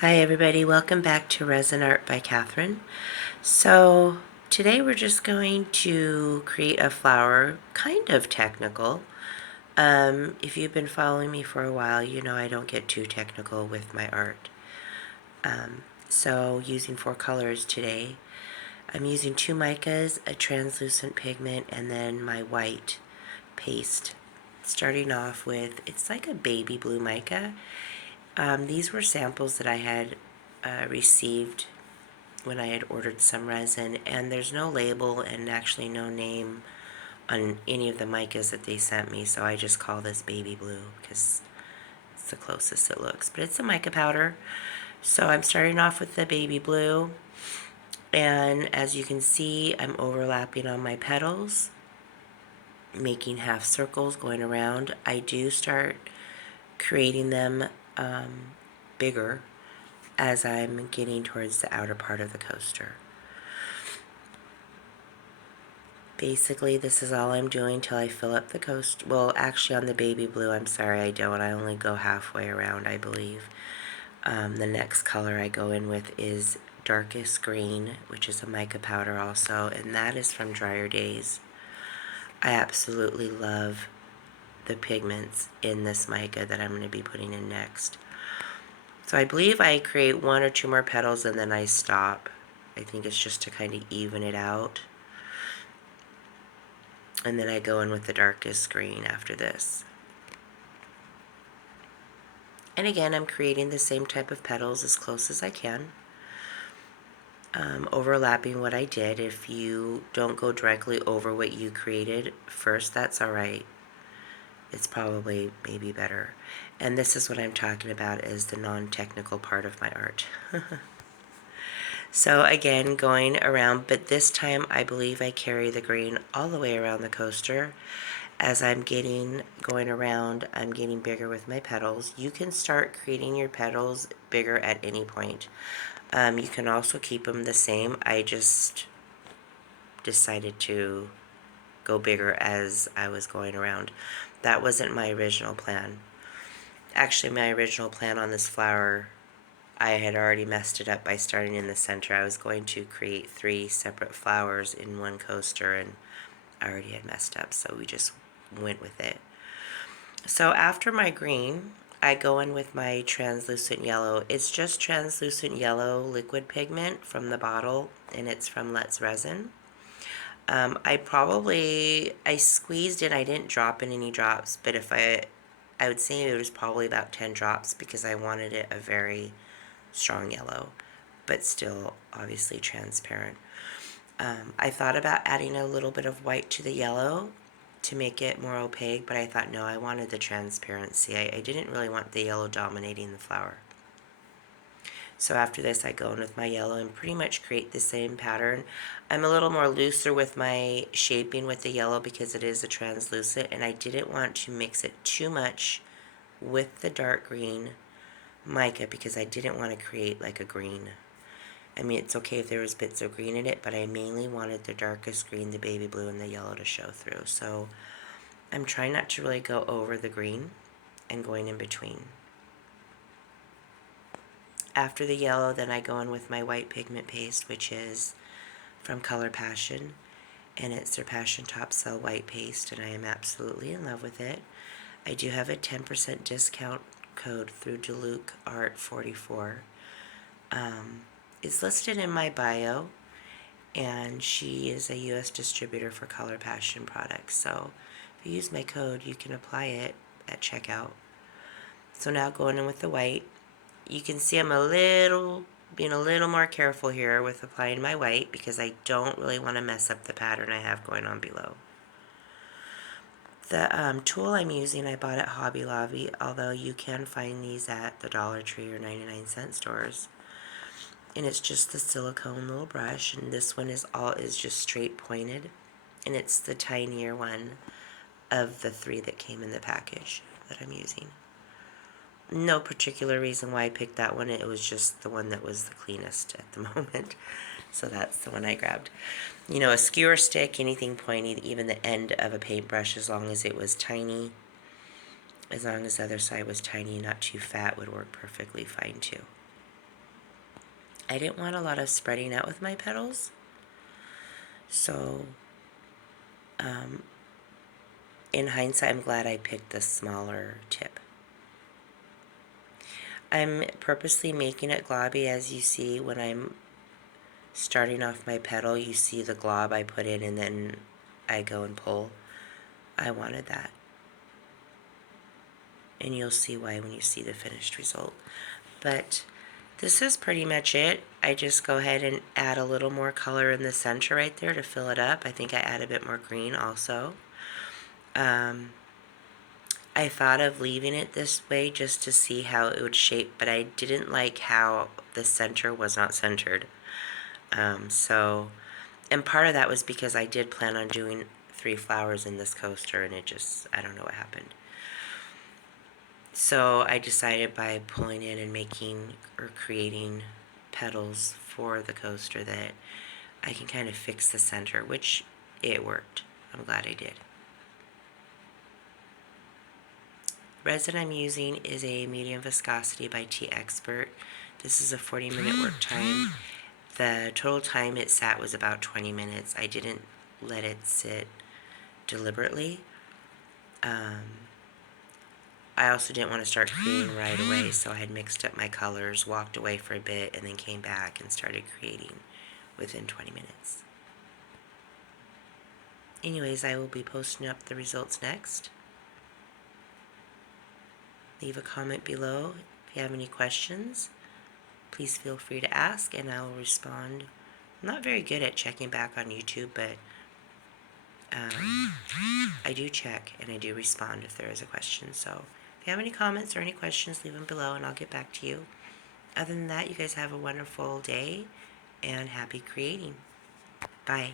Hi everybody, welcome back to Resin Art by Catherine. So today we're just going to create a flower, kind of technical. If you've been following me for a while, you know I don't get too technical with my art. So using 4 colors today, I'm using 2 micas, a translucent pigment, and then my white paste. Starting off with, it's like a baby blue mica. These were samples that I had received when I had ordered some resin, and there's no label and actually no name on any of the micas that they sent me, so I just call this baby blue because it's the closest it looks. But it's a mica powder. So I'm starting off with the baby blue, and as you can see, I'm overlapping on my petals, making half circles going around. I do start creating them bigger as I'm getting towards the outer part of the coaster. Basically, this is all I'm doing till I fill up the coaster. Well, actually on the baby blue, I'm sorry, I don't. I only go halfway around, I believe. The next color I go in with is darkest green, which is a mica powder also, and that is from Drier Days. I absolutely love the pigments in this mica that I'm going to be putting in next. So I believe I create 1 or 2 more petals and then I stop. I think it's just to kind of even it out. And then I go in with the darkest green after this. And again, I'm creating the same type of petals as close as I can. Overlapping what I did. If you don't go directly over what you created first, that's alright. It's probably maybe better. And this is what I'm talking about is the non-technical part of my art. So again, going around, but this time I believe I carry the green all the way around the coaster. As I'm going around, I'm getting bigger with my petals. You can start creating your petals bigger at any point. You can also keep them the same. I just decided to go bigger as I was going around. That wasn't my original plan. Actually, my original plan on this flower, I had already messed it up by starting in the center. I was going to create 3 separate flowers in one coaster, and I already had messed up, so we just went with it. So after my green, I go in with my translucent yellow. It's just translucent yellow liquid pigment from the bottle, and it's from Let's Resin. I squeezed in, I didn't drop in any drops, but if I would say it was probably about 10 drops because I wanted it a very strong yellow, but still obviously transparent. I thought about adding a little bit of white to the yellow to make it more opaque, but I thought no, I wanted the transparency. I didn't really want the yellow dominating the flower. So after this, I go in with my yellow and pretty much create the same pattern. I'm a little more looser with my shaping with the yellow because it is a translucent, and I didn't want to mix it too much with the dark green mica because I didn't want to create like a green. I mean, it's okay if there was bits of green in it, but I mainly wanted the darkest green, the baby blue, and the yellow to show through. So I'm trying not to really go over the green and going in between. After the yellow, then I go in with my white pigment paste, which is from Color Passion, and it's their Passion Top Cell white paste, and I am absolutely in love with it. I do have a 10% discount code through Deluxe Art 44. It's listed in my bio, and she is a U.S. distributor for Color Passion products. So if you use my code, you can apply it at checkout. So now going in with the white, you can see I'm being a little more careful here with applying my white because I don't really want to mess up the pattern I have going on below. The tool I'm using I bought at Hobby Lobby, although you can find these at the Dollar Tree or 99-cent stores. And it's just the silicone little brush, and this one is just straight pointed, and it's the tinier one of the 3 that came in the package that I'm using. No particular reason why I picked that one. It was just the one that was the cleanest at the moment. So that's the one I grabbed. You know, a skewer stick, anything pointy, even the end of a paintbrush, as long as it was tiny, as long as the other side was tiny, not too fat, would work perfectly fine too. I didn't want a lot of spreading out with my petals. So, in hindsight, I'm glad I picked the smaller tip. I'm purposely making it globby, as you see when I'm starting off my petal. You see the glob I put in and then I go and pull. I wanted that. And you'll see why when you see the finished result. But this is pretty much it. I just go ahead and add a little more color in the center right there to fill it up. I think I add a bit more green also. I thought of leaving it this way just to see how it would shape, but I didn't like how the center was not centered. And part of that was because I did plan on doing 3 flowers in this coaster, and it just, I don't know what happened. So I decided by pulling in and making or creating petals for the coaster that I can kind of fix the center, which it worked. I'm glad I did. Resin I'm using is a medium viscosity by TEEXPERT. This is a 40-minute work time. The total time it sat was about 20 minutes. I didn't let it sit deliberately. I also didn't want to start creating right away, so I had mixed up my colors, walked away for a bit, and then came back and started creating within 20 minutes. Anyways, I will be posting up the results next. Leave a comment below if you have any questions. Please feel free to ask and I will respond. I'm not very good at checking back on YouTube, but I do check and I do respond if there is a question. So if you have any comments or any questions, leave them below and I'll get back to you. Other than that, you guys have a wonderful day and happy creating. Bye.